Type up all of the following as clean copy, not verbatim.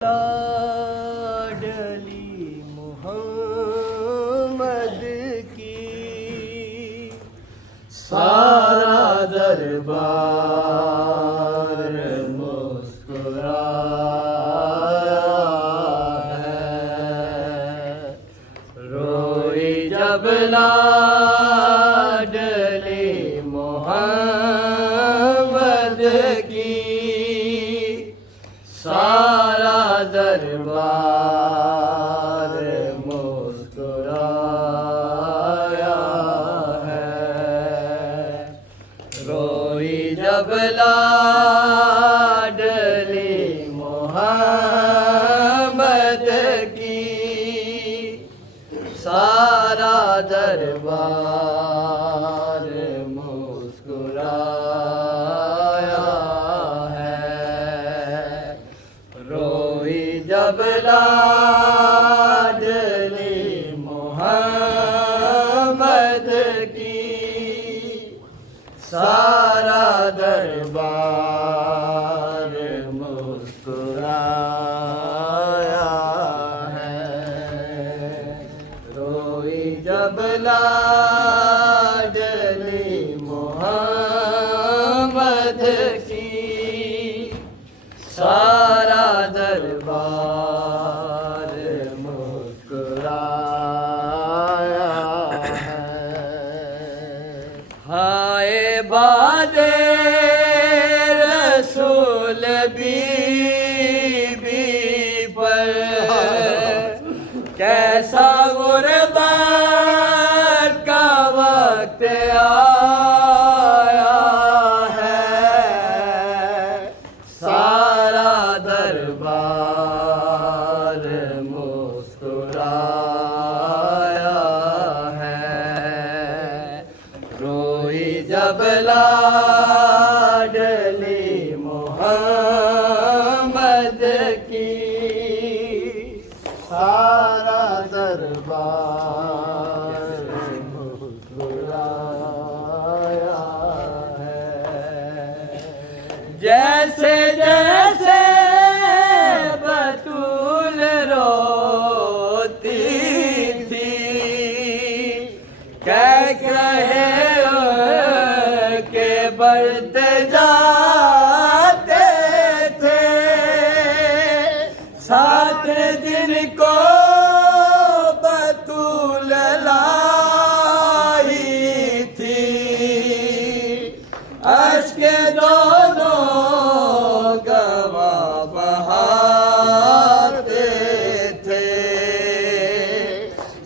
लाडली मोहम्मद की सारा दरबार मुस्कुराया है। रोई जब लाडली मोहम्मद की सारा दरबार मुस्कुराया है। रोई जब लाडली मोहम्मद की सारा दरबार मुस्कुराया है। रोई जब लाडली मोहम्मद की सारा दरबार मुस्कुराया है। रोई जब लाडली मोहम्मद की सारा दरबार मुस्कुराया है। हाय बादे रसूल बीबी पर कैसा गुरबत का वक्त आया है। सारा दरबार मुस्कुराया है। रोई जब लाडली मोहम्मद की सारा दरबार मुस्कुराया है। जैसे जैसे बतूल रोती थी कहे के बढ़ते जाते थे। 7 दिन को बतूल लाई थी। अश्क दोनों गवाह बहाते थे।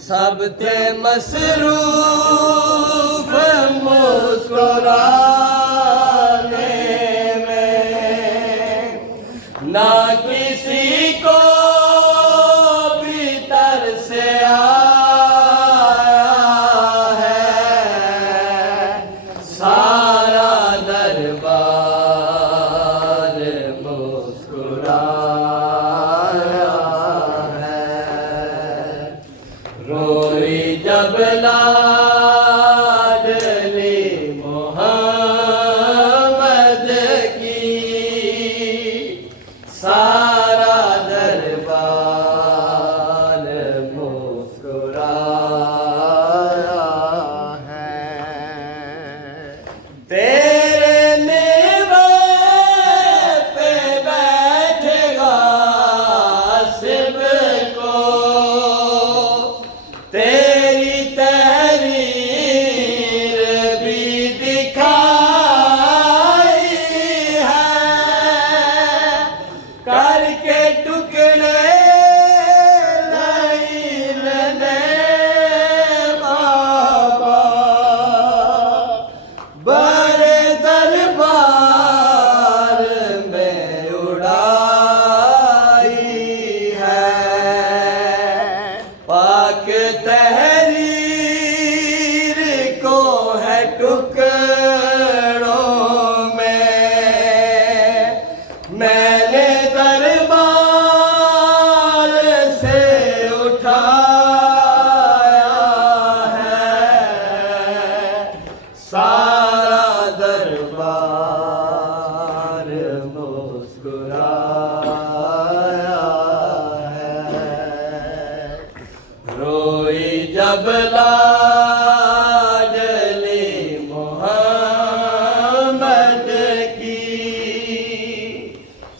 सब थे मसरूफ मुस्कुराने में। ना किसी को भी तरस आया है। सारा दरबार मुस्कुराया है। रोई जब लाडली मोहम्मद की सारा दरबार जब लाडली मोहम्मद की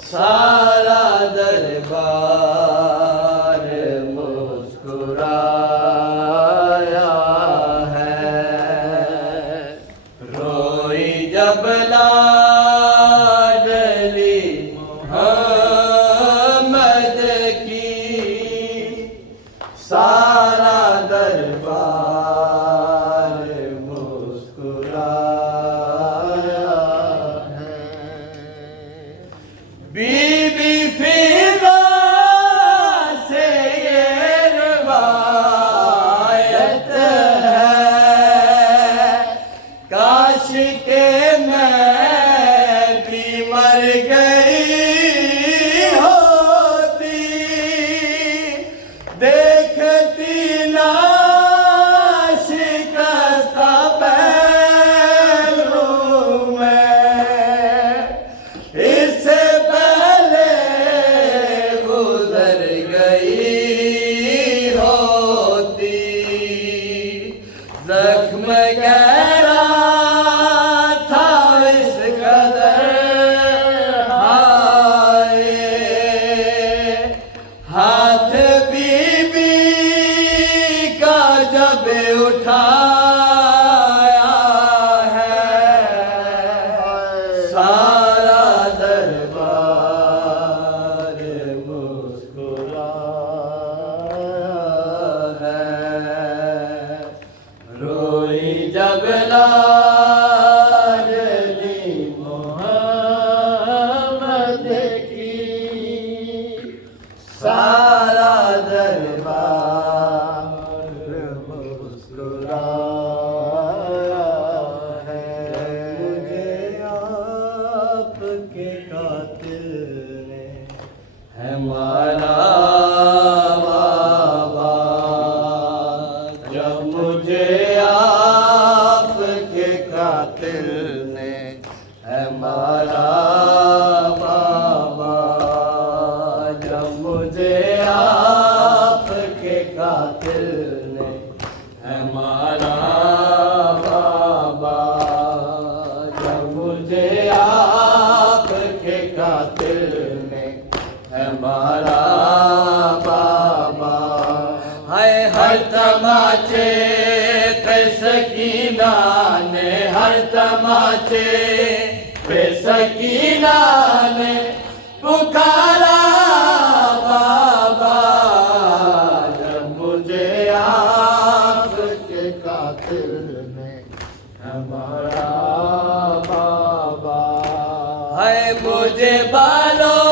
सारा दरबार मुस्कुराया है। रोई जब लाडली मोहम्मद की सारा दरबार मुस्कुराया है। बीबी फिदा से ये रिवायत है, काश के मैं भी मर गई होती, देखती ना शिकस्ता पहलू में, इससे पहले गुजर गई होती। जख्म गहरा था इस कदर हाथ बीबी का जब उठाया है, सारा दरबार मुस्कुराया है। रोई जब लाडली मोहम्मद की सारा दरबार मुस्कुराया है। मुझे आपके कातिल ने है मारा बाबा, जब मुझे आपके कातिल ने है मारा बाबा, जब मुझे आपके कातिल ने है मारा बाबा, जब मुझे आपके कातिल ने है मारा बाबा। हाय हर तमाचे पे सकीना ने, हर तमाचे पे सकीना ने पुकारा बाबा, जब मुझे आपके कातिल ने हमारा बाबा। है मुझे बालों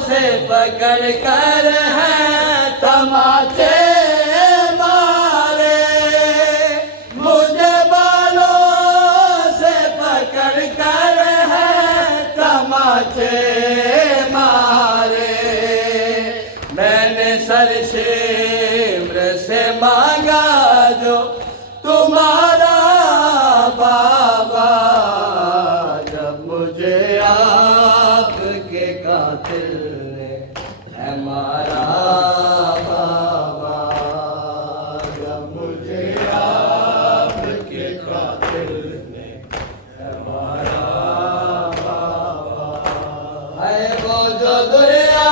से पकड़ कर है तमाचे मारे, मुझे बालों से पकड़ कर है तमाचे मारे। मैंने सरशेम्र से मांगा जो तुम्हारा बाबा, जब मुझे आपके कातिल ने है मारा बाबा, जब मुझे आपके कातिल ने है मारा बाबा। है वो जो दुनिया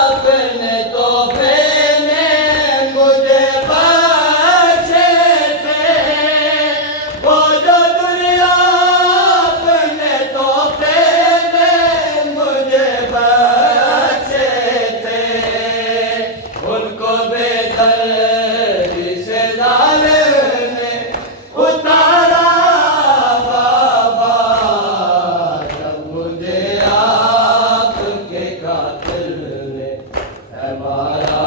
अपने तोहफे में मुझे बख्शे थे, वो जो दुनिया अपने तोहफे में मुझे बख्शे थे, उनको बेदर्दी से जालिम ने उतारा बाबा, जब मुझे आपके कातिल ने है मारा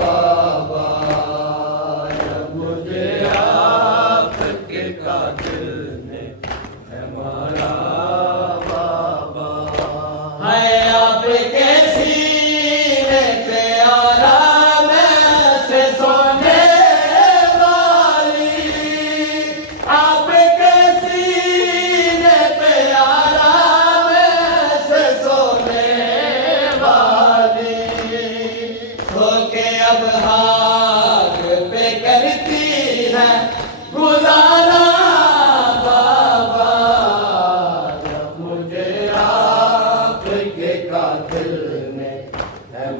बाबा, जब मुझे आपके कातिल ने है मारा बाबा। है आपके सीने पे आराम से सोने वाली, आपके सीने पे आराम से सोने वाली,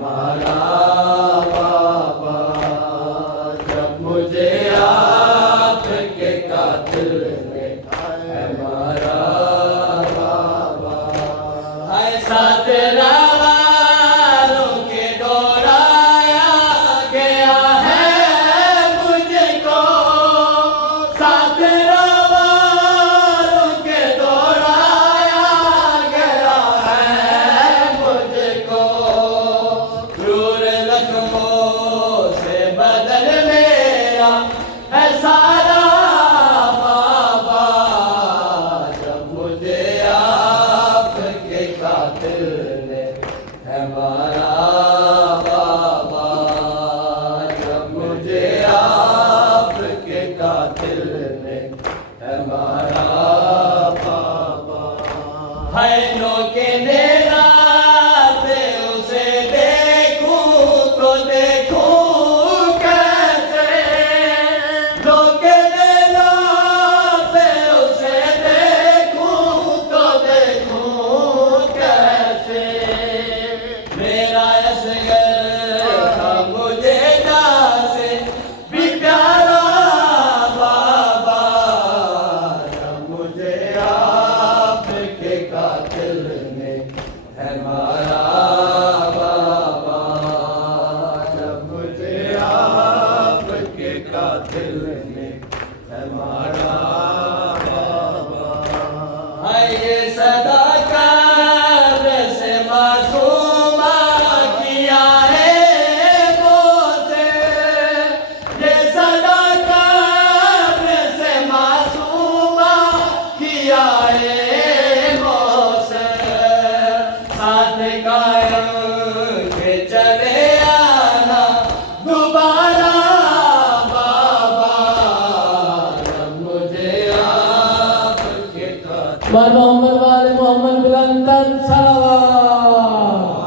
हमारा बाबा जब मुझे आपके कातिल ने है मारा बाबा है साथ वालों के दौड़ाया गया है मुझको साथ वालों के दौड़ाया गया है मुझको क्रूर जख्मों से बदल मेरा है सारा बाबा जब मुझे आपके कातिल ने है मारा बाबा जब मुझे आपके कातिल ने है मारा बाबा है नो के नेरा से उसे देखूं तो देखूं कैसे नो के नेरा से उसे देखूं तो देखूं कैसे मेरा असगर था मुझे से भी प्यारा बाबा जब मुझे आपके कातिल ने है मारा बाबा जब मुझे आपके कातिल ने है मारा बाबा है ये सदाकत से मासूमा किया है मुझसे ये सदाकत से मासूमा किया है मुझसे साथ कायम के चले आना दोबारा बाबा जब मुझे आपके कातिल मोहम्मद वाले मोहम्मद बुलंदर